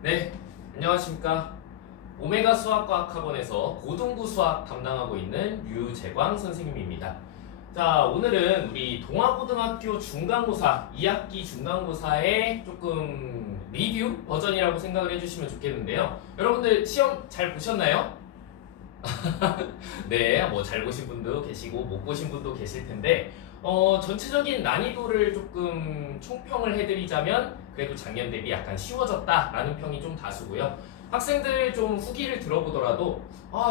네, 안녕하십니까. 오메가 수학과학 학원에서 고등부 수학 담당하고 있는 류재광 선생님입니다. 자, 오늘은 우리 동아고등학교 중간고사, 2학기 중간고사의 조금 리뷰 버전이라고 생각을 해주시면 좋겠는데요. 여러분들 시험 잘 보셨나요? 네, 뭐 잘 보신 분도 계시고 못 보신 분도 계실 텐데 전체적인 난이도를 조금 총평을 해드리자면 그래도 작년 대비 약간 쉬워졌다라는 평이 좀 다수고요. 학생들 좀 후기를 들어보더라도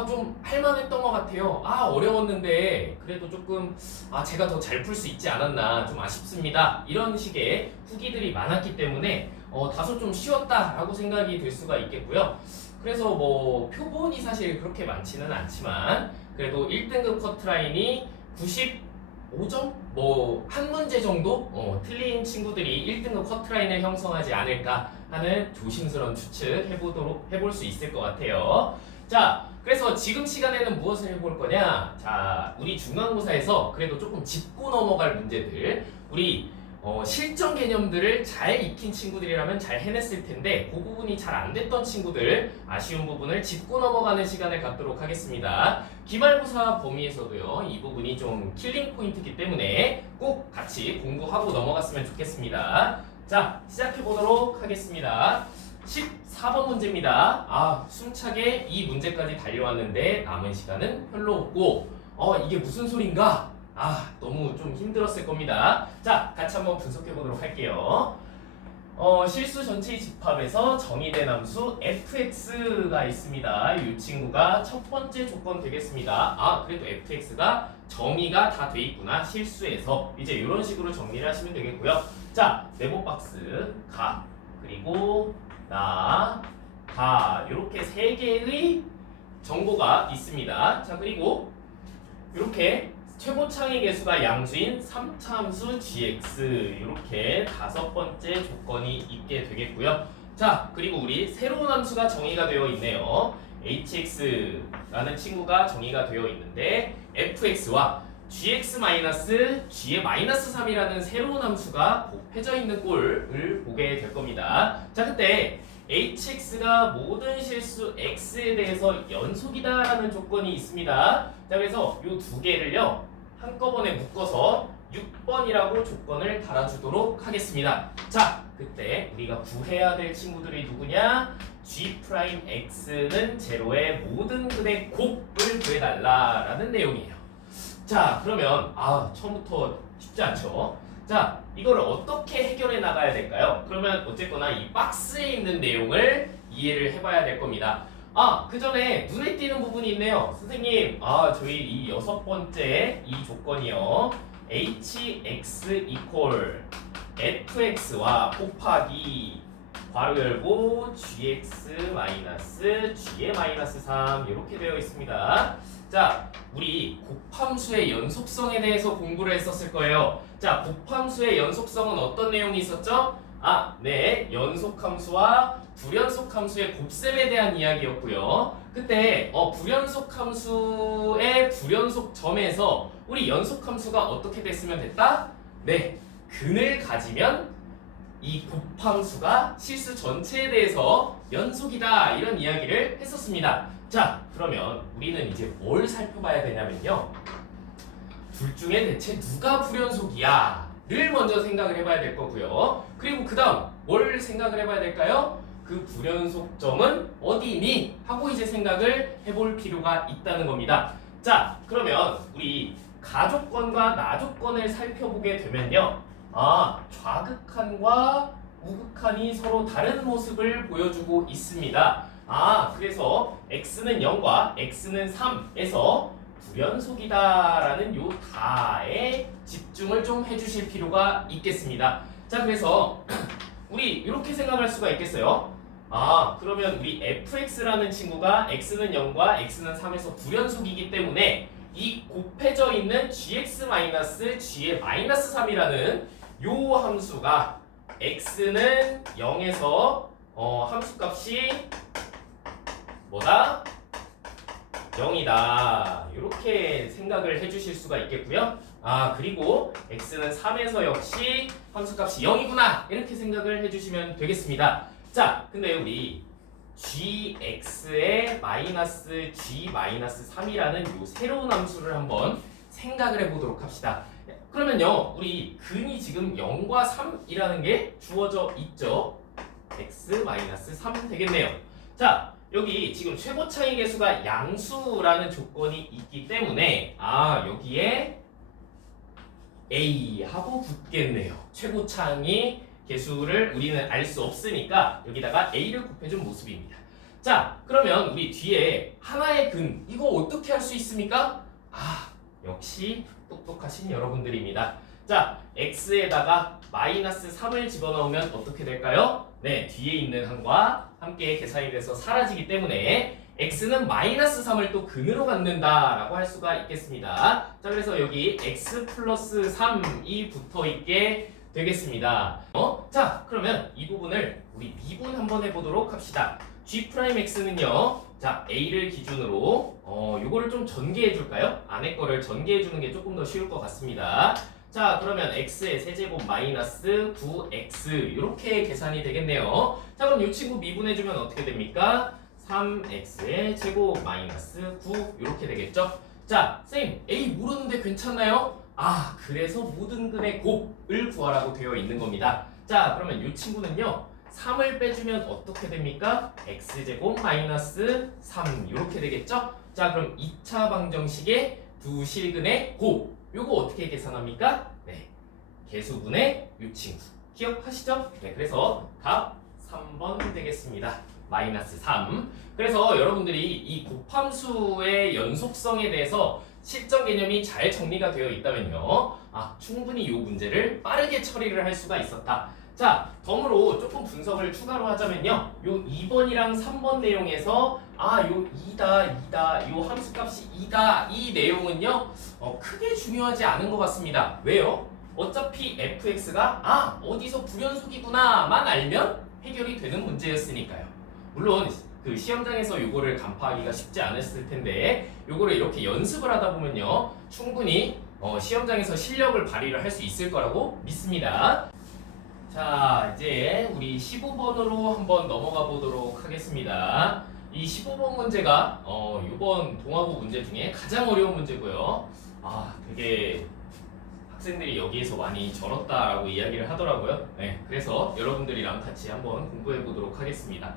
좀 할만했던 것 같아요. 어려웠는데 그래도 조금 제가 더 잘 풀 수 있지 않았나 좀 아쉽습니다. 이런 식의 후기들이 많았기 때문에 다소 좀 쉬웠다라고 생각이 들 수가 있겠고요. 그래서 뭐 표본이 사실 그렇게 많지는 않지만 그래도 1등급 커트라인이 95점? 뭐 한 문제 정도 틀린 친구들이 1등급 커트라인을 형성하지 않을까 하는 조심스러운 추측 해볼 수 있을 것 같아요. 자, 그래서 지금 시간에는 무엇을 해볼 거냐? 자, 우리 중간고사에서 그래도 조금 짚고 넘어갈 문제들, 우리 실전 개념들을 잘 익힌 친구들이라면 잘 해냈을 텐데 그 부분이 잘 안 됐던 친구들 아쉬운 부분을 짚고 넘어가는 시간을 갖도록 하겠습니다. 기말고사 범위에서도요 이 부분이 좀 킬링 포인트이기 때문에 꼭 같이 공부하고 넘어갔으면 좋겠습니다. 자, 시작해 보도록 하겠습니다. 14번 문제입니다. 숨차게 이 문제까지 달려왔는데 남은 시간은 별로 없고 이게 무슨 소린가? 너무 좀 힘들었을 겁니다. 자, 같이 한번 분석해 보도록 할게요. 실수 전체의 집합에서 정의된 함수 fx가 있습니다. 이 친구가 첫 번째 조건 되겠습니다. 그래도 fx가 정의가 다 돼 있구나. 실수에서 이제 이런 식으로 정리를 하시면 되겠고요. 자, 네모 박스 가 그리고 나 다 이렇게 세 개의 정보가 있습니다. 자, 그리고 이렇게 최고 창의 개수가 양수인 3차함수 gx 이렇게 다섯 번째 조건이 있게 되겠고요. 자, 그리고 우리 새로운 함수가 정의가 되어 있네요. hx라는 친구가 정의가 되어 있는데 fx와 gx-g의 -3이라는 새로운 함수가 곱해져 있는 꼴을 보게 될 겁니다. 자, 그때 hx가 모든 실수 x에 대해서 연속이다라는 조건이 있습니다. 자, 그래서 이 두 개를요 한꺼번에 묶어서 6번이라고 조건을 달아주도록 하겠습니다. 자, 그때 우리가 구해야 될 친구들이 누구냐? g'x는 제로의 모든 근의 곱을 구해달라라는 내용이에요. 자, 그러면 처음부터 쉽지 않죠? 자, 이걸 어떻게 해결해 나가야 될까요? 그러면 어쨌거나 이 박스에 있는 내용을 이해를 해봐야 될 겁니다. 그 전에 눈에 띄는 부분이 있네요. 선생님, 저희 이 여섯 번째 이 조건이요. hx equal fx와 곱하기 괄호 열고 gx 마이너스 g의 -3 이렇게 되어 있습니다. 자, 우리 곱함수의 연속성에 대해서 공부를 했었을 거예요. 자, 곱함수의 연속성은 어떤 내용이 있었죠? 네, 연속함수와 불연속함수의 곱셈에 대한 이야기였고요. 그때 불연속함수의 불연속점에서 우리 연속함수가 어떻게 됐으면 됐다? 네, 근을 가지면 이 곱함수가 실수 전체에 대해서 연속이다 이런 이야기를 했었습니다. 자, 그러면 우리는 이제 뭘 살펴봐야 되냐면요, 둘 중에 대체 누가 불연속이야 를 먼저 생각을 해봐야 될 거고요. 그리고 그 다음 뭘 생각을 해봐야 될까요? 그 불연속점은 어디니? 하고 이제 생각을 해볼 필요가 있다는 겁니다. 자, 그러면 우리 가조건과 나조건을 살펴보게 되면요, 좌극한과 우극한이 서로 다른 모습을 보여주고 있습니다. 그래서 x는 0과 x는 3에서 불연속이다라는 요 다에 집중을 좀 해주실 필요가 있겠습니다. 자, 그래서 우리 이렇게 생각할 수가 있겠어요. 그러면 우리 fx라는 친구가 x는 0과 x는 3에서 불연속이기 때문에 이 곱해져 있는 gx-g의 -3이라는 요 함수가 x는 0에서 함수값이 뭐다? 0이다. 이렇게 생각을 해주실 수가 있겠고요. 그리고 x는 3에서 역시 함수값이 0이구나. 이렇게 생각을 해주시면 되겠습니다. 자, 근데 우리 gx의 마이너스 g 마이너스 3이라는 요 새로운 함수를 한번 생각을 해보도록 합시다. 그러면요, 우리 근이 지금 0과 3이라는 게 주어져 있죠. x 마이너스 3 되겠네요. 자, 여기 지금 최고 차이 계수가 양수라는 조건이 있기 때문에 여기에 a하고 붙겠네요. 최고 차이 계수를 우리는 알 수 없으니까 여기다가 a를 곱해준 모습입니다. 자, 그러면 우리 뒤에 하나의 근 이거 어떻게 할 수 있습니까? 역시 똑똑하신 여러분들입니다. 자, x에다가 마이너스 3을 집어넣으면 어떻게 될까요? 네, 뒤에 있는 항과 함께 계산이 돼서 사라지기 때문에 x는 마이너스 3을 또 근으로 갖는다라고 할 수가 있겠습니다. 자, 그래서 여기 x 플러스 3이 붙어있게 되겠습니다. 자, 그러면 이 부분을 우리 미분 한번 해보도록 합시다. g'x는요, 자, a를 기준으로 요거를 좀 전개해 줄까요? 안에 거를 전개해 주는 게 조금 더 쉬울 것 같습니다. 자, 그러면 x의 세제곱 마이너스 9x 이렇게 계산이 되겠네요. 자, 그럼 이 친구 미분해 주면 어떻게 됩니까? 3x의 제곱 마이너스 9 이렇게 되겠죠? 자, 쌤, a 모르는데 괜찮나요? 그래서 모든 근의 곱을 구하라고 되어 있는 겁니다. 자, 그러면 이 친구는요, 3을 빼주면 어떻게 됩니까? x제곱 마이너스 3 이렇게 되겠죠? 자, 그럼 2차 방정식의 두 실근의 곱 요거 어떻게 계산합니까? 네, 개수분의 이 친구 기억하시죠? 네, 그래서 답 3번 되겠습니다. 마이너스 3. 그래서 여러분들이 이 곱함수의 연속성에 대해서 실전 개념이 잘 정리가 되어 있다면요, 충분히 이 문제를 빠르게 처리를 할 수가 있었다. 자, 덤으로 조금 분석을 추가로 하자면요, 요 2번이랑 3번 내용에서 요 2다, 요 함수값이 2다 이 내용은요 크게 중요하지 않은 것 같습니다. 왜요? 어차피 fx가 어디서 불연속이구나만 알면 해결이 되는 문제였으니까요. 물론 그 시험장에서 요거를 간파하기가 쉽지 않았을 텐데 요거를 이렇게 연습을 하다 보면요 충분히 시험장에서 실력을 발휘를 할 수 있을 거라고 믿습니다. 자, 이제 우리 15번으로 한번 넘어가 보도록 하겠습니다. 이 15번 문제가 이번 동화고 문제 중에 가장 어려운 문제고요. 되게 학생들이 여기에서 많이 절었다라고 이야기를 하더라고요. 네, 그래서 여러분들이랑 같이 한번 공부해 보도록 하겠습니다.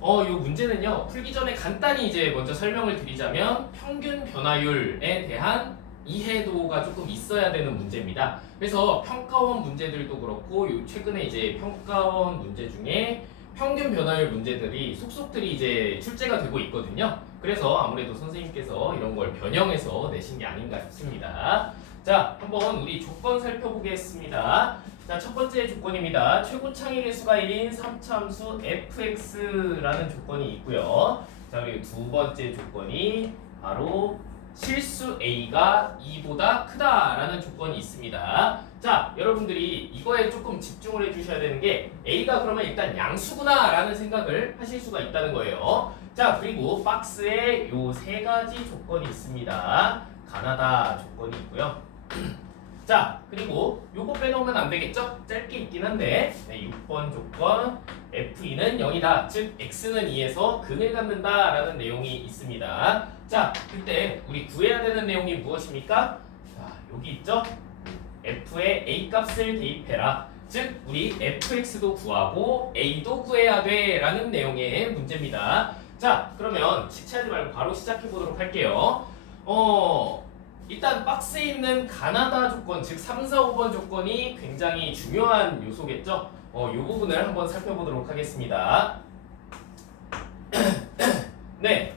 이 문제는요, 풀기 전에 간단히 이제 먼저 설명을 드리자면 평균 변화율에 대한 이해도가 조금 있어야 되는 문제입니다. 그래서 평가원 문제들도 그렇고 최근에 이제 평가원 문제 중에 평균 변화율 문제들이 속속들이 이제 출제가 되고 있거든요. 그래서 아무래도 선생님께서 이런 걸 변형해서 내신 게 아닌가 싶습니다. 자, 한번 우리 조건 살펴보겠습니다. 자, 첫 번째 조건입니다. 최고 창의 개수가 1인 3차함수 fx라는 조건이 있고요. 자, 그리고 두 번째 조건이 바로 실수 a가 2보다 크다라는 조건이 있습니다. 자, 여러분들이 이거에 조금 집중을 해주셔야 되는 게 a가 그러면 일단 양수구나 라는 생각을 하실 수가 있다는 거예요. 자, 그리고 박스에 요 세 가지 조건이 있습니다. 가나다 조건이 있고요. 자, 그리고 요거 빼놓으면 안 되겠죠? 짧게 있긴 한데 6번 조건 F2는 0이다. 즉 X는 2에서 근을 갖는다 라는 내용이 있습니다. 자, 그때 우리 구해야 되는 내용이 무엇입니까? 자, 여기 있죠? F에 A 값을 대입해라. 즉 우리 fx도 구하고 a도 구해야 돼 라는 내용의 문제입니다. 자, 그러면 지체하지 말고 바로 시작해 보도록 할게요. 일단 박스에 있는 가나다 조건, 즉 3, 4, 5번 조건이 굉장히 중요한 요소겠죠? 이 부분을 한번 살펴보도록 하겠습니다. 네,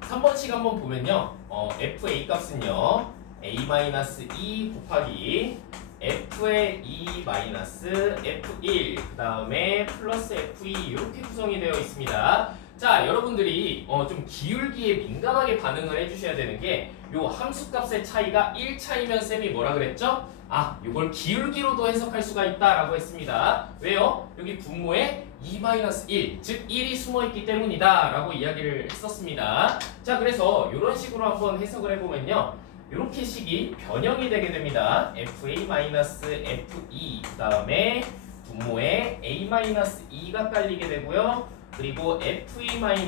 3번씩 한번 보면요, fa 값은요 a-2 곱하기 f의 2-f1 그 다음에 플러스 f2 이렇게 구성이 되어 있습니다. 자, 여러분들이 좀 기울기에 민감하게 반응을 해주셔야 되는 게 요 함수값의 차이가 1차이면 쌤이 뭐라 그랬죠? 요걸 기울기로도 해석할 수가 있다라고 했습니다. 왜요? 여기 분모에 2-1, 즉 1이 숨어있기 때문이다 라고 이야기를 했었습니다. 자, 그래서 이런 식으로 한번 해석을 해보면요, 이렇게 식이 변형이 되게 됩니다. fa-fe 그 다음에 분모에 a-2가 깔리게 되고요. 그리고 fe-f1이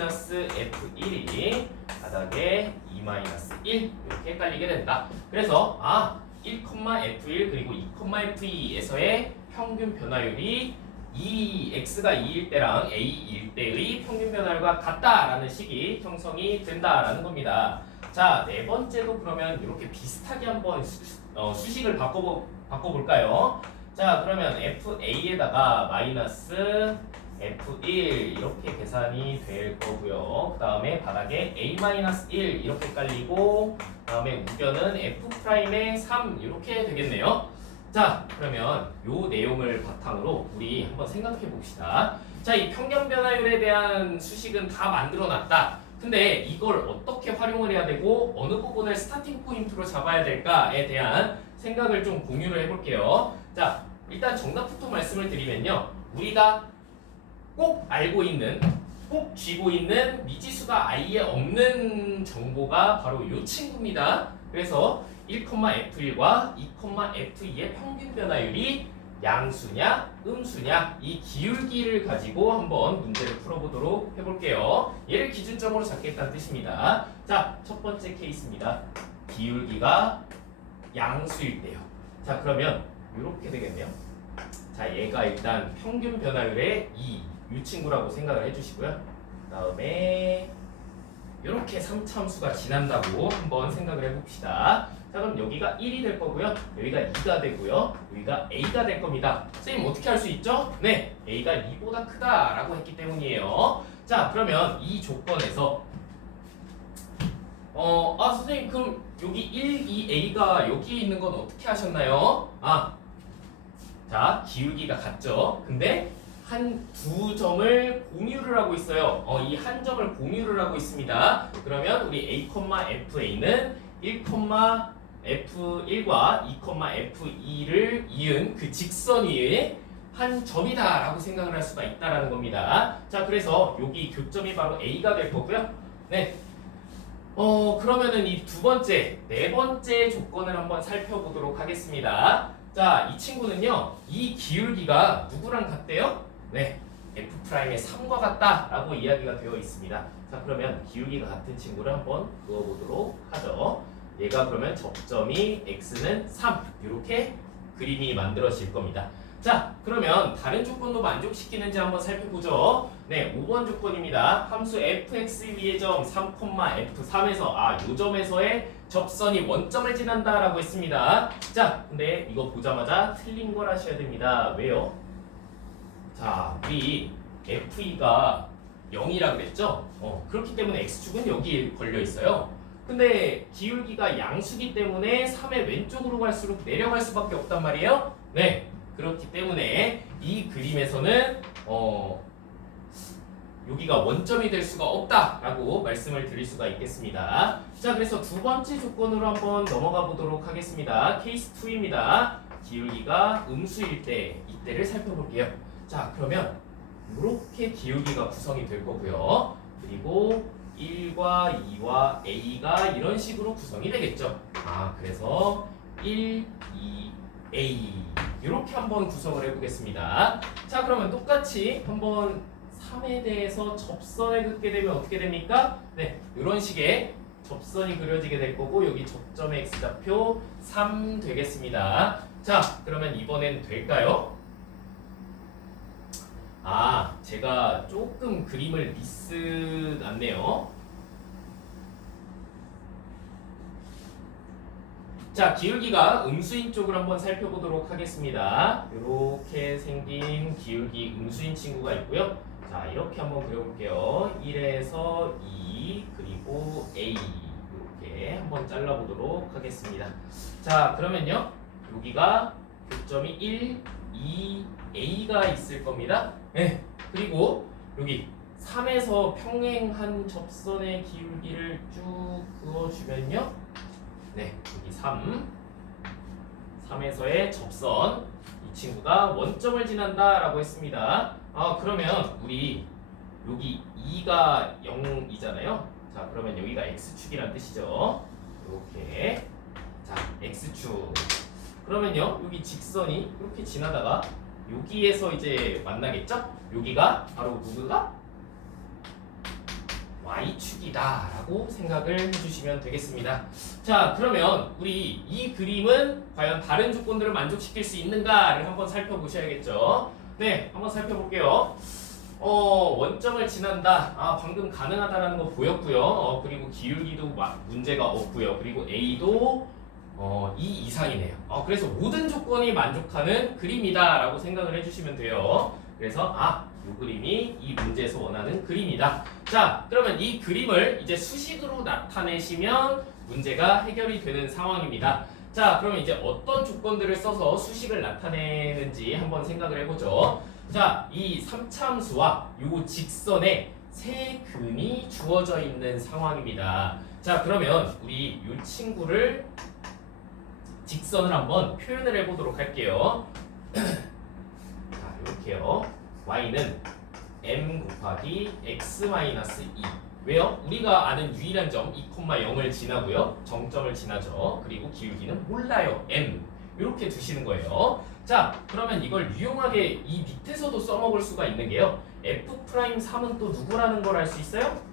바닥에 2-1 이렇게 깔리게 된다. 그래서 1,f1 그리고 2,f2에서의 평균 변화율이 x가 2일 때랑 a일 때의 평균 변화율과 같다라는 식이 형성이 된다라는 겁니다. 자, 네 번째도 그러면 이렇게 비슷하게 한번 수식을 바꿔볼까요? 자, 그러면 FA에다가 마이너스 F1 이렇게 계산이 될 거고요. 그 다음에 바닥에 A-1 이렇게 깔리고 그 다음에 우변은 F'에 3 이렇게 되겠네요. 자, 그러면 요 내용을 바탕으로 우리 한번 생각해 봅시다. 자, 이 평균 변화율에 대한 수식은 다 만들어 놨다. 근데 이걸 어떻게 활용을 해야 되고 어느 부분을 스타팅 포인트로 잡아야 될까에 대한 생각을 좀 공유를 해볼게요. 자, 일단 정답부터 말씀을 드리면요. 우리가 꼭 알고 있는, 꼭 쥐고 있는 미지수가 아예 없는 정보가 바로 이 친구입니다. 그래서 1,f1과 2,f2의 평균 변화율이 양수냐, 음수냐 이 기울기를 가지고 한번 문제를 풀어보도록 해볼게요. 얘를 기준점으로 잡겠다는 뜻입니다. 자, 첫 번째 케이스입니다. 기울기가 양수일 때요. 자, 그러면 이렇게 되겠네요. 자, 얘가 일단 평균 변화율의 2, 이 친구라고 생각을 해주시고요. 그 다음에 이렇게 3참수가 지난다고 한번 생각을 해봅시다. 자, 그럼 여기가 1이 될 거고요. 여기가 2가 되고요. 여기가 a가 될 겁니다. 선생님 어떻게 할 수 있죠? 네, a가 2보다 크다라고 했기 때문이에요. 자, 그러면 이 조건에서 선생님 그럼 여기 1, 2a가 여기 있는 건 어떻게 하셨나요? 자, 기울기가 같죠? 근데 두 점을 공유를 하고 있어요. 이 한 점을 공유를 하고 있습니다. 그러면 우리 a,fa는 1,f1과 2,f2를 이은 그 직선 위에 한 점이다 라고 생각을 할 수가 있다라는 겁니다. 자, 그래서 여기 교점이 바로 a가 될 거고요. 네. 그러면은 이 두 번째, 네 번째 조건을 한번 살펴보도록 하겠습니다. 자, 이 친구는요, 이 기울기가 누구랑 같대요? 네, F'의 3과 같다라고 이야기가 되어 있습니다. 자, 그러면 기울기가 같은 친구를 한번 그어보도록 하죠. 얘가 그러면 접점이 x는 3 이렇게 그림이 만들어질 겁니다. 자, 그러면 다른 조건도 만족시키는지 한번 살펴보죠. 네, 5번 조건입니다. 함수 fx 위의 점 3,f3에서 요 점에서의 접선이 원점을 지난다라고 했습니다. 자, 근데 이거 보자마자 틀린 걸 하셔야 됩니다. 왜요? 자, 우리 FE가 0이라 그랬죠? 그렇기 때문에 x축은 여기 걸려 있어요. 근데 기울기가 양수기 때문에 3의 왼쪽으로 갈수록 내려갈 수밖에 없단 말이에요. 네, 그렇기 때문에 이 그림에서는 여기가 원점이 될 수가 없다라고 말씀을 드릴 수가 있겠습니다. 자, 그래서 두 번째 조건으로 한번 넘어가 보도록 하겠습니다. 케이스 2입니다. 기울기가 음수일 때 이때를 살펴볼게요. 자, 그러면 이렇게 기울기가 구성이 될 거고요. 그리고 1과 2와 a가 이런 식으로 구성이 되겠죠. 그래서 1, 2, a 이렇게 한번 구성을 해보겠습니다. 자, 그러면 똑같이 한번 3에 대해서 접선을 긋게 되면 어떻게 됩니까? 네, 이런 식의 접선이 그려지게 될 거고 여기 접점의 x좌표 3 되겠습니다. 자, 그러면 이번엔 될까요? 제가 조금 그림을 미스났네요. 자, 기울기가 음수인 쪽을 한번 살펴보도록 하겠습니다. 이렇게 생긴 기울기 음수인 친구가 있고요. 자, 이렇게 한번 그려볼게요. 1에서 2 그리고 a 이렇게 한번 잘라보도록 하겠습니다. 자, 그러면요, 여기가 교점이 1, 2, a가 있을 겁니다. 네, 그리고 여기 3에서 평행한 접선의 기울기를 쭉 그어주면요, 네, 여기 3에서의 접선 이 친구가 원점을 지난다 라고 했습니다. 그러면 우리 여기 2가 0이잖아요. 자, 그러면 여기가 x축이란 뜻이죠. 이렇게, 자, x축. 그러면요, 여기 직선이 이렇게 지나다가 여기에서 이제 만나겠죠? 여기가 바로 누구가? Y축이다 라고 생각을 해주시면 되겠습니다. 자, 그러면 우리 이 그림은 과연 다른 조건들을 만족시킬 수 있는가를 한번 살펴보셔야겠죠. 네, 한번 살펴볼게요. 원점을 지난다. 방금 가능하다라는 거 보였고요. 그리고 기울기도 문제가 없고요. 그리고 A도 2 이상이네요. 그래서 모든 조건이 만족하는 그림이다라고 생각을 해주시면 돼요. 그래서 이 그림이 이 문제에서 원하는 그림이다. 자, 그러면 이 그림을 이제 수식으로 나타내시면 문제가 해결이 되는 상황입니다. 자, 그러면 이제 어떤 조건들을 써서 수식을 나타내는지 한번 생각을 해보죠. 자, 이 3차 함수와 요 직선에 세 근이 주어져 있는 상황입니다. 자, 그러면 우리 이 친구를 직선을 한번 표현을 해보도록 할게요. 자, 이렇게요. y는 m 곱하기 x-2. 왜요? 우리가 아는 유일한 점 2,0을 지나고요. 정점을 지나죠. 그리고 기울기는 몰라요. m. 이렇게 두시는 거예요. 자, 그러면 이걸 유용하게 이 밑에서도 써먹을 수가 있는 게요. f'3은 또 누구라는 걸 알 수 있어요?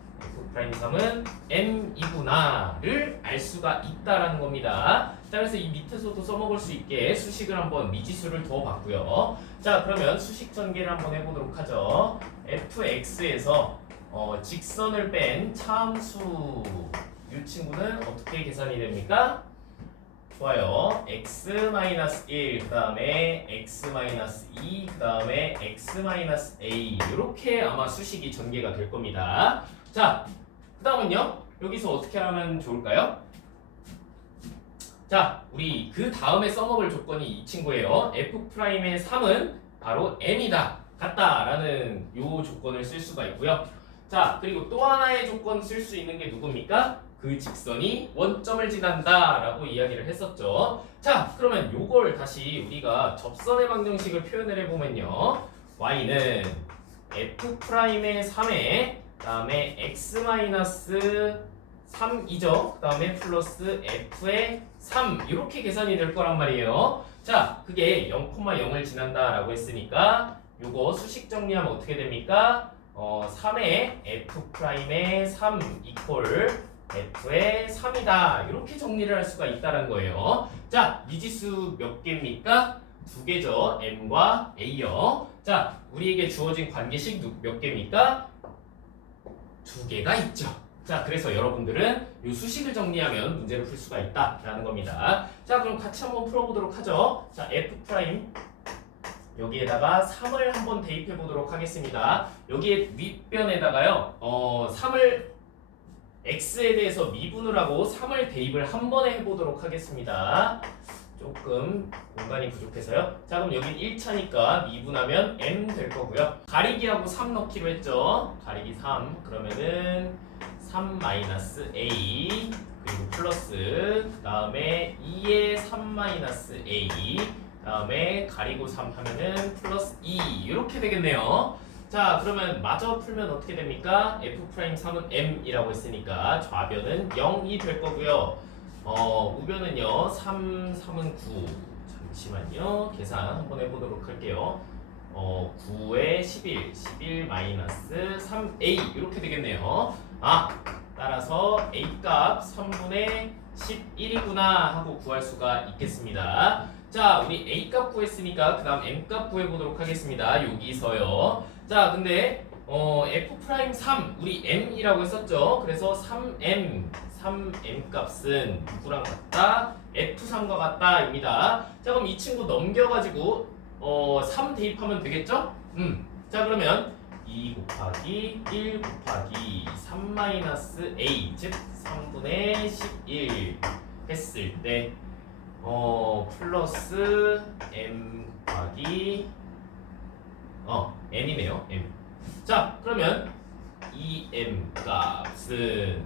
f'3은 m이구나를 알 수가 있다라는 겁니다. 자, 그래서 이 밑에서도 써먹을 수 있게 수식을 한번 미지수를 더 봤고요. 자, 그러면 수식 전개를 한번 해보도록 하죠. fx에서 직선을 뺀 차함수 이 친구는 어떻게 계산이 됩니까? 좋아요. x-1 그 다음에 x-2 그 다음에 x-a 이렇게 아마 수식이 전개가 될 겁니다. 자, 그 다음은요. 여기서 어떻게 하면 좋을까요? 자, 우리 그 다음에 써먹을 조건이 이 친구예요. f'의 3은 바로 m이다. 같다라는 요 조건을 쓸 수가 있고요. 자, 그리고 또 하나의 조건 쓸 수 있는 게 누굽니까? 그 직선이 원점을 지난다 라고 이야기를 했었죠. 자, 그러면 요걸 다시 우리가 접선의 방정식을 표현을 해보면요. y는 f'의 3에 그 다음에 x-3이죠. 그 다음에 플러스 f의 3 이렇게 계산이 될 거란 말이에요. 자, 그게 0,0을 지난다 라고 했으니까 요거 수식 정리하면 어떻게 됩니까? 3의 f'의 3 이퀄 f의 3이다 이렇게 정리를 할 수가 있다는 거예요. 자, 미지수 몇 개입니까? 두 개죠. m과 a요. 자, 우리에게 주어진 관계식 몇 개입니까? 두 개가 있죠. 자, 그래서 여러분들은 이 수식을 정리하면 문제를 풀 수가 있다라는 겁니다. 자, 그럼 같이 한번 풀어보도록 하죠. 자, f' 여기에다가 3을 한번 대입해 보도록 하겠습니다. 여기에 윗변에다가요, 3을 x에 대해서 미분을 하고 3을 대입을 한 번에 해보도록 하겠습니다. 조금 공간이 부족해서요. 자, 그럼 여긴 1차니까 미분하면 m 될 거고요. 가리기하고 3 넣기로 했죠. 가리기 3 그러면은 3-a 그리고 플러스 그 다음에 2의 3-a 그 다음에 가리고 3 하면은 플러스 2 이렇게 되겠네요. 자, 그러면 마저 풀면 어떻게 됩니까? f'3은 m이라고 했으니까 좌변은 0이 될 거고요. 우변은요 3은 9. 잠시만요. 계산 한번 해보도록 할게요. 9에 11 마이너스 3a 이렇게 되겠네요. 따라서 a 값 3분의 11이구나 하고 구할 수가 있겠습니다. 자, 우리 a 값 구했으니까 그 다음 m 값 구해보도록 하겠습니다. 여기서요. 자, 근데 f'3 우리 m이라고 했었죠. 그래서 3m 값은 누구랑 같다? f3과 같다입니다. 자, 그럼 이 친구 넘겨가지고 3 대입하면 되겠죠? 자, 그러면 2 곱하기 1 곱하기 3-a 즉 3분의 11 했을 때 플러스 m 곱하기 n이네요. m. 자, 그러면 이 m 값은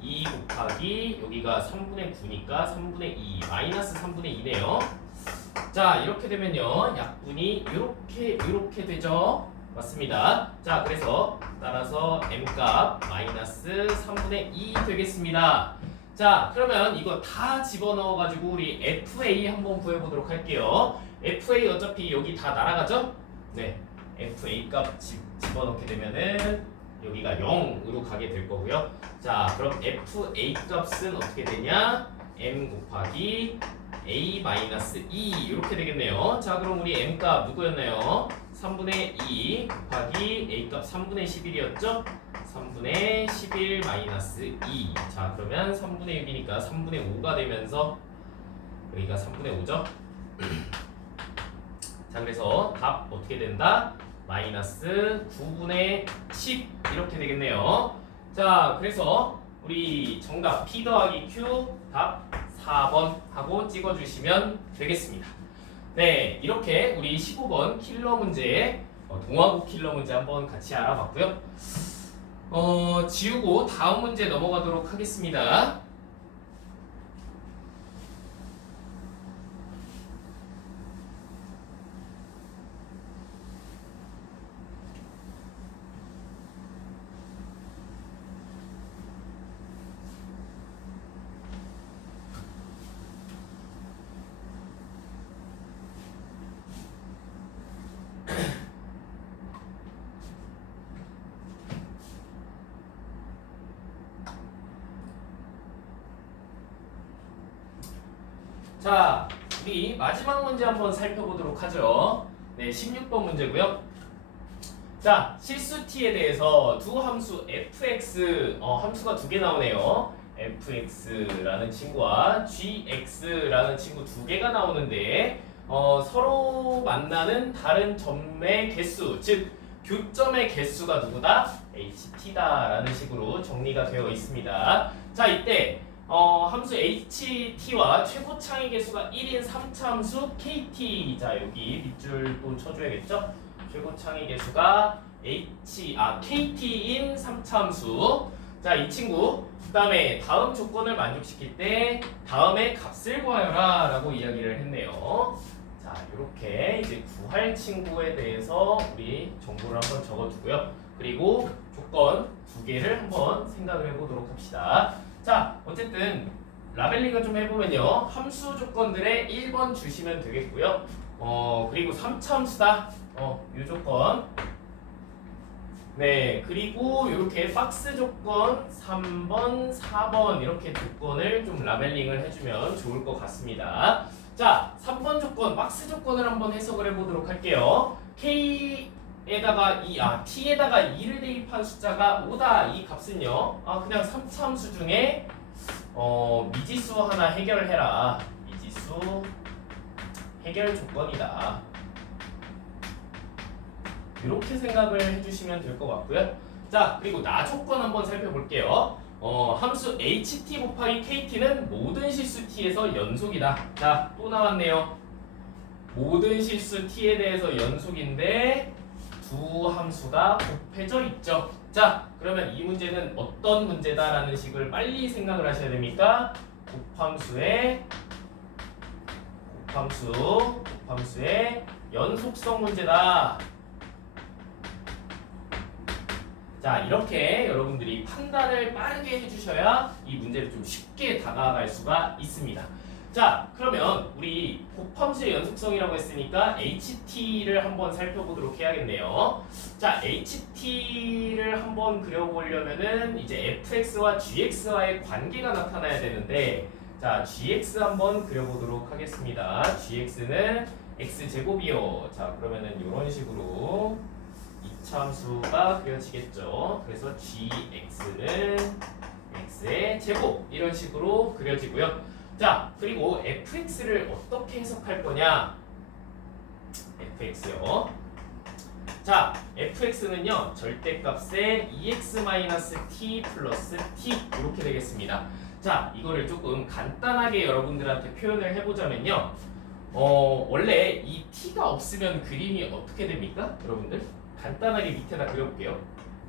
2 곱하기 여기가 3분의 9니까 3분의 2 마이너스 3분의 2네요. 자, 이렇게 되면요 약분이 이렇게 되죠. 맞습니다. 자, 그래서 따라서 m값 마이너스 3분의 2 되겠습니다. 자, 그러면 이거 다 집어넣어 가지고 우리 FA 한번 구해보도록 할게요. FA 어차피 여기 다 날아가죠? 네, FA 값 집어넣게 되면은 여기가 0으로 가게 될 거고요. 자, 그럼 FA 값은 어떻게 되냐? M 곱하기 A-2 이렇게 되겠네요. 자, 그럼 우리 M 값 누구였나요? 3분의 2 곱하기 A 값 3분의 11이었죠? 3분의 11 마이너스 2. 자, 그러면 3분의 6이니까 3분의 5가 되면서 여기가 3분의 5죠? 자, 그래서 답 어떻게 된다? 마이너스 9분의 10 이렇게 되겠네요. 자, 그래서 우리 정답 P 더하기 Q 답 4번 하고 찍어주시면 되겠습니다. 네, 이렇게 우리 15번 킬러 문제, 동화구 킬러 문제 한번 같이 알아봤고요. 지우고 다음 문제 넘어가도록 하겠습니다. 자, 우리 마지막 문제 한번 살펴보도록 하죠. 네, 16번 문제고요. 자, 실수 t에 대해서 두 함수 fx, 함수가 두 개 나오네요. fx라는 친구와 gx라는 친구 두 개가 나오는데 서로 만나는 다른 점의 개수, 즉 교점의 개수가 누구다? ht다라는 식으로 정리가 되어 있습니다. 자, 이때 함수 ht와 최고 창의 개수가 1인 3차 함수 kt. 자, 여기 밑줄 또 쳐줘야겠죠? 최고 창의 개수가 kt인 3차 함수. 자, 이 친구. 그 다음에 다음 조건을 만족시킬 때 다음의 값을 구하여라 라고 이야기를 했네요. 자, 이렇게 이제 구할 친구에 대해서 우리 정보를 한번 적어두고요. 그리고 조건 두 개를 한번 생각을 해보도록 합시다. 자, 어쨌든 라벨링을 좀 해보면요. 함수 조건들의 1번 주시면 되겠고요. 그리고 3차 함수다. 이 조건. 네, 그리고 이렇게 박스 조건 3번, 4번 이렇게 조건을 좀 라벨링을 해주면 좋을 것 같습니다. 자, 3번 조건, 박스 조건을 한번 해석을 해보도록 할게요. K에다가 T에다가 2를 대입한 숫자가 5다. 이 값은요, 그냥 3차 함수 중에 미지수 하나 해결해라. 미지수 해결 조건이다. 이렇게 생각을 해주시면 될 것 같고요. 자, 그리고 나 조건 한번 살펴볼게요. 함수 ht 곱하기 kt는 모든 실수 t에서 연속이다. 자, 또 나왔네요. 모든 실수 t에 대해서 연속인데 두 함수가 곱해져 있죠. 자, 그러면 이 문제는 어떤 문제다라는 식을 빨리 생각을 하셔야 됩니까? 곱함수의 연속성 문제다. 자, 이렇게 여러분들이 판단을 빠르게 해주셔야 이 문제를 좀 쉽게 다가갈 수가 있습니다. 자, 그러면 우리 곱함수의 연속성이라고 했으니까 HT를 한번 살펴보도록 해야겠네요. 자, HT를 한번 그려보려면은 이제 fx와 gx와의 관계가 나타나야 되는데, 자, gx 한번 그려보도록 하겠습니다. gx는 x제곱이요. 자, 그러면은 이런 식으로 함수가 그려지겠죠. 그래서 gx는 x의 제곱 이런 식으로 그려지고요. 자, 그리고 fx를 어떻게 해석할 거냐? fx요. 자, fx는요 절대값에 2x-t 플러스 t 이렇게 되겠습니다. 자, 이거를 조금 간단하게 여러분들한테 표현을 해보자면요. 원래 이 t가 없으면 그림이 어떻게 됩니까? 여러분들? 간단하게 밑에다 그려볼게요.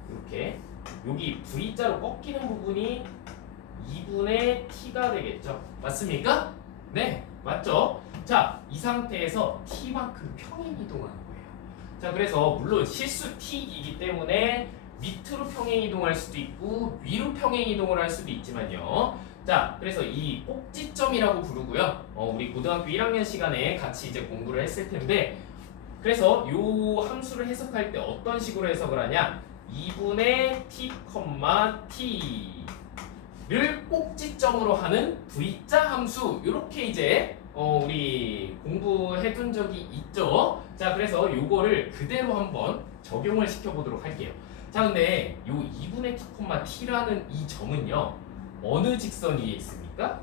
이렇게 여기 V자로 꺾이는 부분이 2분의 T가 되겠죠. 맞습니까? 네, 맞죠? 자, 이 상태에서 T만큼 평행 이동하는 거예요. 자, 그래서 물론 실수 T이기 때문에 밑으로 평행 이동할 수도 있고 위로 평행 이동을 할 수도 있지만요. 자, 그래서 이 꼭지점이라고 부르고요. 우리 고등학교 1학년 시간에 같이 이제 공부를 했을 텐데, 그래서 요 함수를 해석할 때 어떤 식으로 해석을 하냐? 2분의 t, t를 꼭지점으로 하는 V자 함수, 이렇게 이제 우리 공부해 둔 적이 있죠. 자, 그래서 요거를 그대로 한번 적용을 시켜보도록 할게요. 자, 근데 요 2분의 t, t라는 이 점은요, 어느 직선 위에 있습니까?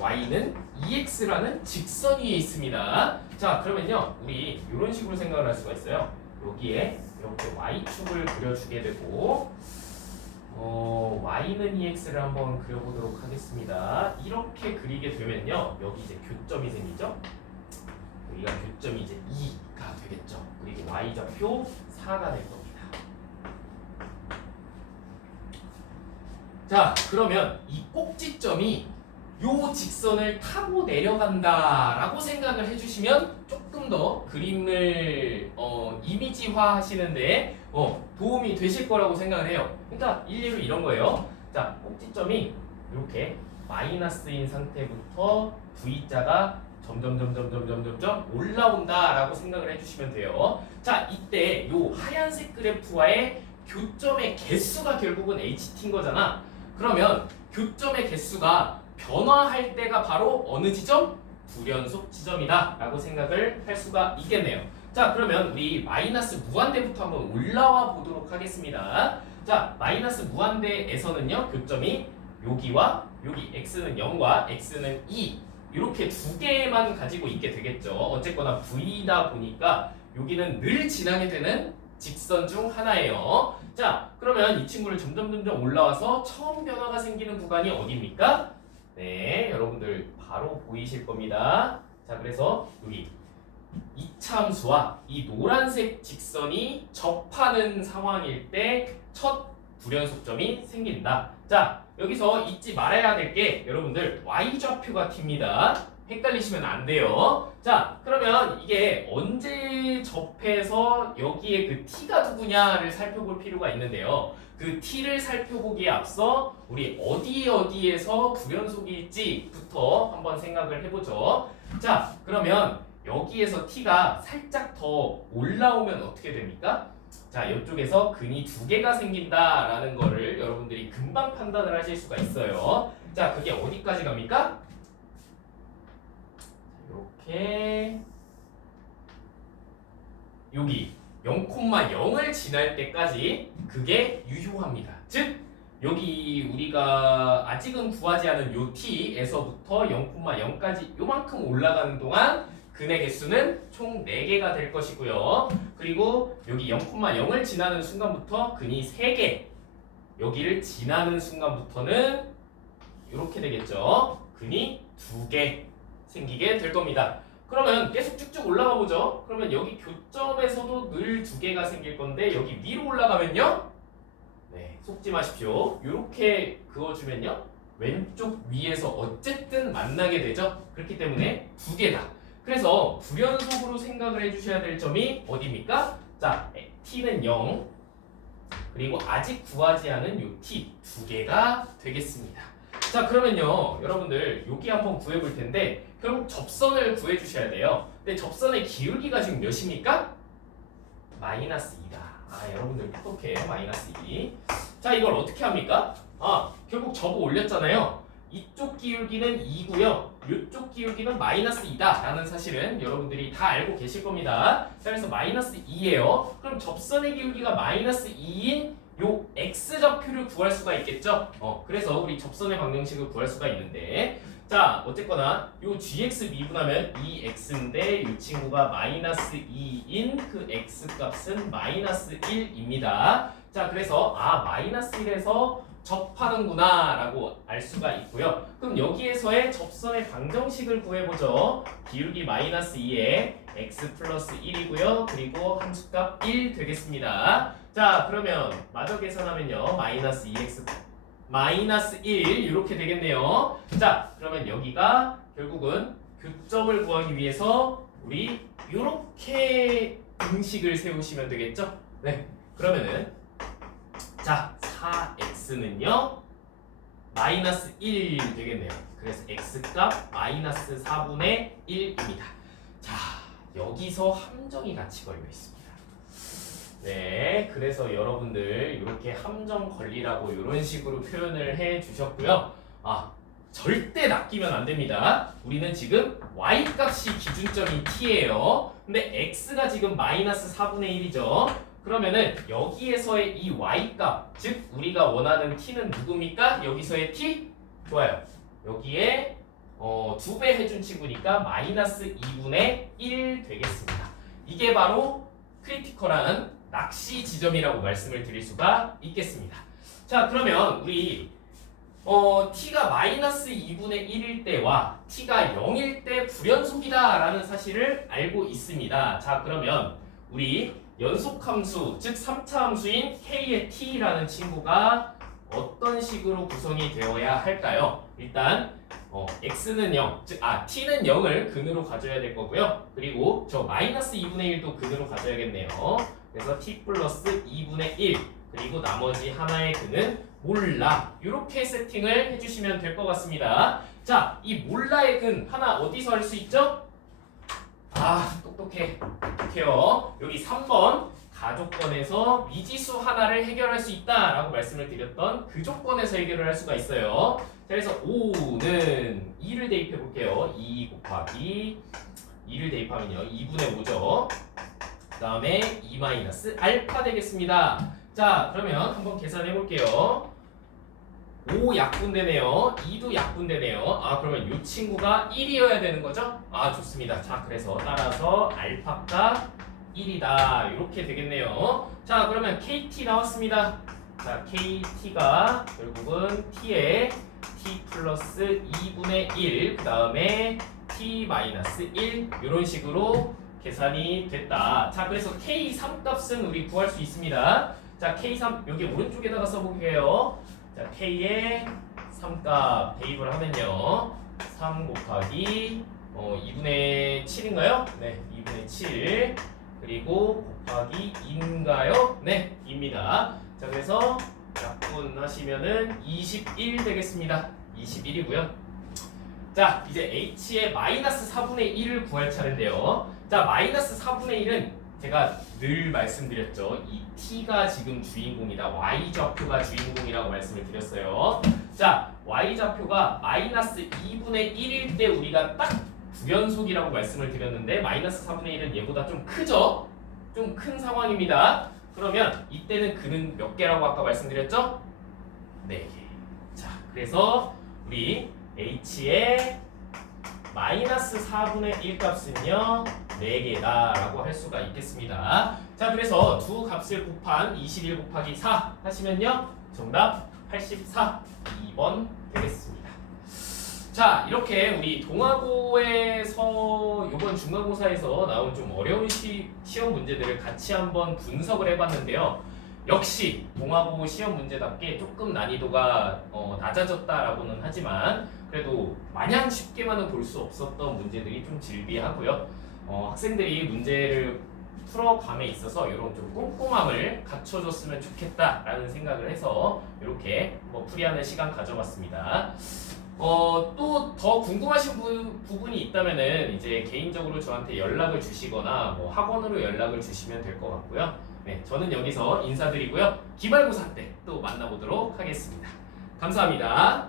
y는 ex라는 직선 위에 있습니다. 자, 그러면요, 우리 이런 식으로 생각을 할 수가 있어요. 여기에 이렇게 y축을 그려주게 되고, y는 ex를 한번 그려보도록 하겠습니다. 이렇게 그리게 되면요, 여기 이제 교점이 생기죠? 여기가 교점이 이제 2가 되겠죠. 그리고 y좌표 4가 될 겁니다. 자, 그러면 이 꼭지점이 요 직선을 타고 내려간다라고 생각을 해주시면 조금 더 그림을 이미지화 하시는데 도움이 되실 거라고 생각을 해요. 그러니까 일례로 이런 거예요. 자, 꼭지점이 이렇게 마이너스인 상태부터 V자가 점점 올라온다라고 생각을 해주시면 돼요. 자, 이때 요 하얀색 그래프와의 교점의 개수가 결국은 HT인 거잖아. 그러면 교점의 개수가 변화할 때가 바로 어느 지점? 불연속 지점이다 라고 생각을 할 수가 있겠네요. 자, 그러면 우리 마이너스 무한대부터 한번 올라와 보도록 하겠습니다. 자, 마이너스 무한대에서는요, 교점이 여기와 여기 x는 0과 x는 2 이렇게 두 개만 가지고 있게 되겠죠. 어쨌거나 v다 보니까 여기는 늘 지나게 되는 직선 중 하나예요. 자, 그러면 이 친구를 점점 올라와서 처음 변화가 생기는 구간이 어디입니까? 네, 여러분들 바로 보이실 겁니다. 자, 그래서 여기 이차함수와 이 노란색 직선이 접하는 상황일 때 첫 불연속점이 생긴다. 자, 여기서 잊지 말아야 될 게 여러분들 y좌표가 t입니다. 헷갈리시면 안 돼요. 자, 그러면 이게 언제 접해서 여기에 그 t가 누구냐를 살펴볼 필요가 있는데요. 그 t를 살펴보기에 앞서 우리 어디에서 불연속일지부터 한번 생각을 해보죠. 자, 그러면 여기에서 t가 살짝 더 올라오면 어떻게 됩니까? 자, 이쪽에서 근이 두 개가 생긴다라는 거를 여러분들이 금방 판단을 하실 수가 있어요. 자, 그게 어디까지 갑니까? 이렇게 여기 0,0을 지날 때까지 그게 유효합니다. 즉 여기 우리가 아직은 구하지 않은 요 t에서부터 0,0까지 요만큼 올라가는 동안 근의 개수는 총 4개가 될 것이고요. 그리고 여기 0,0을 지나는 순간부터 근이 3개, 여기를 지나는 순간부터는 이렇게 되겠죠. 근이 2개 생기게 될 겁니다. 그러면 계속 쭉쭉 올라가 보죠. 그러면 여기 교점에서도 늘 2개가 생길 건데 여기 위로 올라가면요, 네, 속지 마십시오. 이렇게 그어주면요, 왼쪽 위에서 어쨌든 만나게 되죠. 그렇기 때문에 2개다. 그래서 불연속으로 생각을 해주셔야 될 점이 어디입니까? 자, t는 0, 그리고 아직 구하지 않은 요 t 2개가 되겠습니다. 자, 그러면요, 여러분들 여기 한번 구해볼 텐데 결국 접선을 구해주셔야 돼요. 근데 접선의 기울기가 지금 몇입니까? 마이너스 2다. 아, 여러분들 똑똑해요. 마이너스 2. 자, 이걸 어떻게 합니까? 결국 접어 올렸잖아요. 이쪽 기울기는 2고요. 이쪽 기울기는 마이너스 2다 라는 사실은 여러분들이 다 알고 계실 겁니다. 자, 그래서 마이너스 2예요. 그럼 접선의 기울기가 마이너스 2인 요 x좌표를 구할 수가 있겠죠. 그래서 우리 접선의 방정식을 구할 수가 있는데, 자, 어쨌거나 요 gx 미분하면 2x인데 이 친구가 마이너스 2인 그 x 값은 마이너스 1입니다. 자, 그래서 마이너스 1에서 접하는구나 라고 알 수가 있고요. 그럼 여기에서의 접선의 방정식을 구해보죠. 기울기 마이너스 2에 x 플러스 1이고요. 그리고 함수값 1 되겠습니다. 자, 그러면 마저 계산하면요, 마이너스 2x 마이너스 1 이렇게 되겠네요. 자, 그러면 여기가 결국은 교점을 구하기 위해서 우리 이렇게 공식을 세우시면 되겠죠. 네, 그러면은 자, 4x는요 마이너스 1 되겠네요. 그래서 x값 마이너스 4분의 1입니다. 자, 여기서 함정이 같이 걸려 있습니다. 네, 그래서 여러분들 이렇게 함정 걸리라고 이런 식으로 표현을 해 주셨고요. 절대 낚이면 안 됩니다. 우리는 지금 y값이 기준점인 t예요. 근데 x가 지금 마이너스 4분의 1이죠. 그러면은 여기에서의 이 y값, 즉 우리가 원하는 t는 누굽니까? 여기서의 t? 좋아요. 여기에 2배 해준 친구니까 마이너스 2분의 1 되겠습니다. 이게 바로 크리티컬한 낚시 지점이라고 말씀을 드릴 수가 있겠습니다. 자, 그러면 우리 t가 마이너스 2분의 1일 때와 t가 0일 때 불연속이다 라는 사실을 알고 있습니다. 자, 그러면 우리 연속함수, 즉 3차 함수인 k의 t라는 친구가 어떤 식으로 구성이 되어야 할까요? 일단 x는 0, 즉 t는 0을 근으로 가져야 될 거고요. 그리고 저 마이너스 2분의 1도 근으로 가져야겠네요. 그래서 t 플러스 2분의 1 그리고 나머지 하나의 근은 몰라. 이렇게 세팅을 해주시면 될 것 같습니다. 자, 이 몰라의 근 하나 어디서 할 수 있죠? 똑똑해요. 여기 3번 가조건에서 미지수 하나를 해결할 수 있다라고 말씀을 드렸던 그 조건에서 해결을 할 수가 있어요. 자, 그래서 5는 2를 대입해 볼게요. 2 곱하기 2를 대입하면요 2분의 5죠. 그 다음에 2 마이너스 알파 되겠습니다. 자, 그러면 한번 계산해 볼게요. 5 약분되네요. 2도 약분되네요. 그러면 이 친구가 1이어야 되는 거죠? 좋습니다. 자, 그래서 따라서 알파가 1이다. 이렇게 되겠네요. 자, 그러면 KT 나왔습니다. 자, KT가 결국은 T에 T 플러스 2분의 1, 그 다음에 T 마이너스 1 이런 식으로 계산이 됐다. 자, 그래서 K3 값은 우리 구할 수 있습니다. 자, K3 여기 오른쪽에다가 써볼게요. 자, K의 3값 대입을 하면요 3 곱하기 2분의 7인가요? 네, 2분의 7 그리고 곱하기 2인가요? 네, 2입니다. 자, 그래서 약분하시면은 21 되겠습니다. 21이고요. 자, 이제 H의 마이너스 4분의 1을 구할 차례인데요. 자, 마이너스 4분의 1은 제가 늘 말씀드렸죠. 이 t가 지금 주인공이다. y좌표가 주인공이라고 말씀을 드렸어요. 자, y좌표가 마이너스 2분의 1일 때 우리가 딱 불연속이라고 말씀을 드렸는데 마이너스 4분의 1은 얘보다 좀 크죠? 좀 큰 상황입니다. 그러면 이때는 근은 몇 개라고 아까 말씀드렸죠? 4개. 자, 그래서 우리 h의 마이너스 4분의 1 값은요 4개다 라고 할 수가 있겠습니다. 자, 그래서 두 값을 곱한 21 곱하기 4 하시면요 정답 84 2번 되겠습니다. 자, 이렇게 우리 동아고에서 이번 중간고사에서 나온 좀 어려운 시험 문제들을 같이 한번 분석을 해봤는데요. 역시 동아고 시험 문제답게 조금 난이도가 낮아졌다라고는 하지만 그래도 마냥 쉽게만은 볼 수 없었던 문제들이 좀 질비하고요. 학생들이 문제를 풀어감에 있어서 이런 좀 꼼꼼함을 갖춰줬으면 좋겠다라는 생각을 해서 이렇게 풀이하는 시간 가져봤습니다. 또 더 궁금하신 부분이 있다면은 이제 개인적으로 저한테 연락을 주시거나 학원으로 연락을 주시면 될 것 같고요. 네, 저는 여기서 인사드리고요. 기말고사 때 또 만나보도록 하겠습니다. 감사합니다.